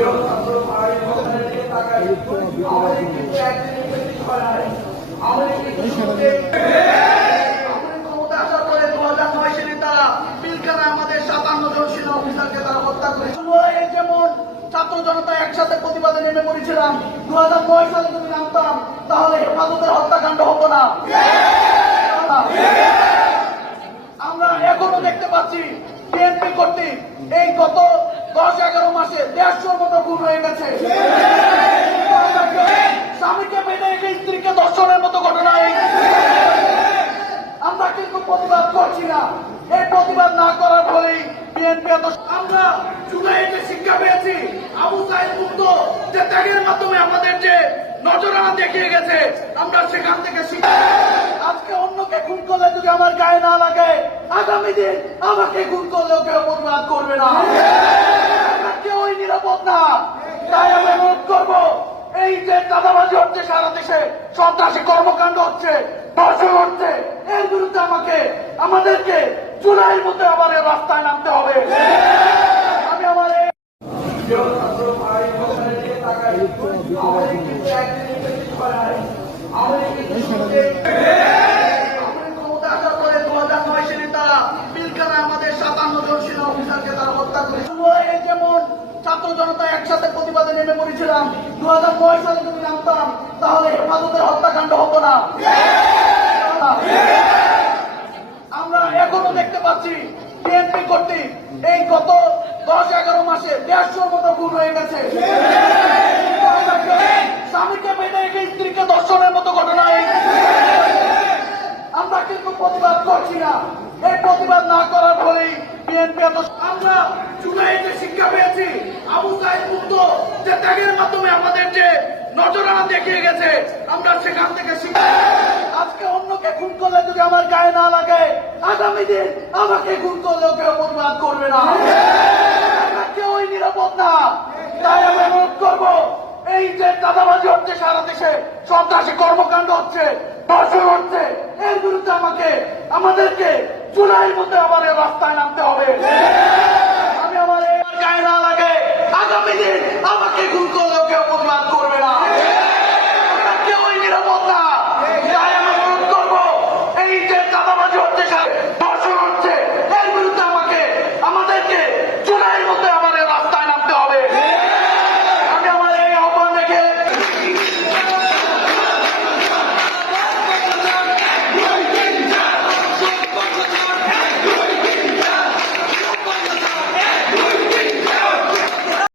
ক্ষমতা আসার পরে 2009 সালে তারা পিলখানায় আমাদের 57 জন সেনা অফিসারকে তারা হত্যা করেছিল। যেমন ছাত্র জনতা একসাথে প্রতিবাদে নেমে পড়েছিলাম, 2009 সালে যদি নামতাম তাহলে হেফাজতের হত্যাকাণ্ড হতো না। আমরা এখনো দেখতে পাচ্ছি বিএনপি কর্তৃক এই গত 10-11 মাসে 150-র মতো খুন হয়ে গেছে। স্বামীকে বেঁধে রেখে স্ত্রীকে ধর্ষণের মতো ঘটনা। আমরা কিন্তু প্রতিবাদ করছি না, এই প্রতিবাদ না করার ফলেই বিএনপি এত। আমরা জুলাইতে শিক্ষা পেয়েছি, আবু সাইদ মুক্ত যে ত্যাগের মাধ্যমে আমাদের যে নজরানা দেখিয়ে গেছে, আমরা সেখান থেকে শিক্ষা। আজকে অন্যকে খুন করলে যদি আমার গায়ে না লাগে, আগামী দিন আমাকে খুন করলেও কেউ প্রতিবাদ করবে না। আমরা কেউই নিরাপদ না। তাই আমি অনুরোধ করবো, এই যে চাঁদাবাজি হচ্ছে সারা দেশে, সন্ত্রাসী কর্মকাণ্ড হচ্ছে, ধর্ষণ হচ্ছে, এর বিরুদ্ধে আমাদেরকে জুলাইয়ের মধ্যে আবার রাস্তায় নামতে হবে। আমি আমার ক্ষমতা আসার পরে 2009 সালে তারা পিলখানায় আমাদের 57 জন সেনা অফিসারকে তারা হত্যা করেছিল। যেমন ছাত্র জনতা একসাথে প্রতিবাদে নেমে পড়েছিলাম, 2009 সালে যদি নামতাম তাহলে হেফাজতের হত্যাকাণ্ড হতো না। আমরা এখনো দেখতে পাচ্ছি বিএনপি কর্তৃক এই গত 10-11 মাসে 150-র মতো খুন হয়ে গেছে। স্বামীকে বেঁধে রেখে স্ত্রীকে ধর্ষণের মতো ঘটনা। আমরা কিন্তু প্রতিবাদ করছি না, এই প্রতিবাদ না করার ফলেই বিএনপি এত। আমরা জুলাইতে শিক্ষা পেয়েছি, আবু সাইদ মুক্ত যে ত্যাগের মাধ্যমে আমাদের যে নজরানা দেখিয়ে গেছে, আমরা সেখান থেকে শিক্ষা। আজকে অন্যকে খুন করলে যদি আমার গায়ে না লাগে, আগামী দিন আমাকে খুন করলেও কেউ প্রতিবাদ করবে না। আমরা কেউই নিরাপদ না। তাই আমি অনুরোধ করবো, এই যে চাঁদাবাজি হচ্ছে সারা দেশে, সন্ত্রাসী কর্মকাণ্ড হচ্ছে, ধর্ষণ হচ্ছে, এর বিরুদ্ধে আমাদেরকে জুলাইয়ের মধ্যে আবার রাস্তায় নামতে হবে। আমি আমার গায়ে না লাগে, আগামী দিন আমাকে খুন করলে